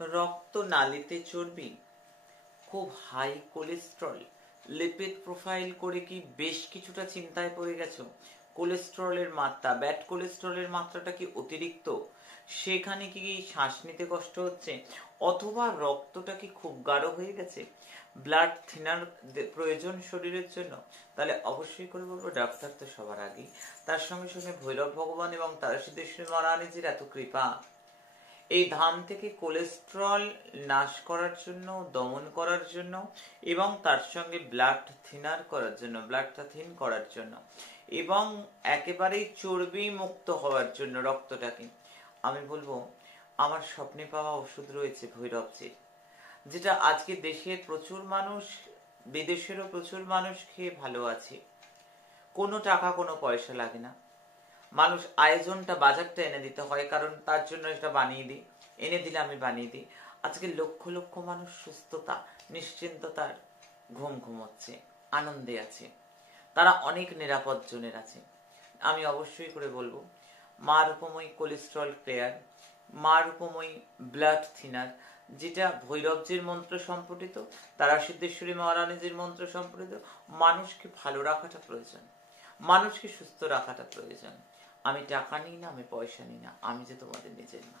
রক্তনালীতে চর্বি, খুব high cholesterol, lipid profile করে কি বেশ কিছুটা চিন্তায় পড়ে গেছো? কোলেস্টেরলের মাত্রা, ব্যাড কোলেস্টেরলের মাত্রাটা কি অতিরিক্ত? সেখানে কি শ্বাস নিতে কষ্ট হচ্ছে? অথবা রক্তটা কি খুব গাঢ় হয়ে গেছে? ব্লাড থিনার প্রয়োজন শরীরের জন্য? তাহলে অবশ্যই করে বলবো ডাক্তার তো সবার আগে, তার সঙ্গে সঙ্গে ভৈরব ভগবান এবং তারা সিদ্ধেশ্বরী মহারানীজির এত কৃপা। এই ধান থেকে কোলেস্টেরল নাশ করার জন্য, দমন করার জন্য এবং তার সঙ্গে ব্লাড থিনার করার জন্য, ব্লাডটা থিন করার জন্য এবং একেবারেই চর্বি মুক্ত হওয়ার জন্য রক্তটাকে, আমি বলবো আমার স্বপ্নে পাওয়া ওষুধ রয়েছে ভৈরবজির, যেটা আজকে দেশের প্রচুর মানুষ, বিদেশেরও প্রচুর মানুষ খেয়ে ভালো আছে। কোনো টাকা কোনো পয়সা লাগে না, মানুষ আয়োজনটা, বাজারটা এনে দিতে হয়, কারণ তার জন্য এটা বানিয়ে দিই, এনে দিলে আমি বানিয়ে দিই। আজকে লক্ষ লক্ষ মানুষ সুস্থতা, নিশ্চিন্ততার ঘুম ঘুমোচ্ছে, আনন্দে আছে, তারা অনেক নিরাপদ জনের আছে। আমি অবশ্যই করে বলবো মা রূপময়ী কোলেস্ট্রল ক্লিয়ার, মা রূপময়ী ব্লাড থিনার, যেটা ভৈরবজির মন্ত্র সম্পর্কিত, তারা সিদ্ধেশ্বরী মহারানীজির মন্ত্র সম্পর্কিত। মানুষকে ভালো রাখাটা প্রয়োজন, মানুষকে সুস্থ রাখাটা প্রয়োজন। আমি টাকা নিই না, আমি পয়সা নিই না, আমি যে তোমাদের নিজের মা।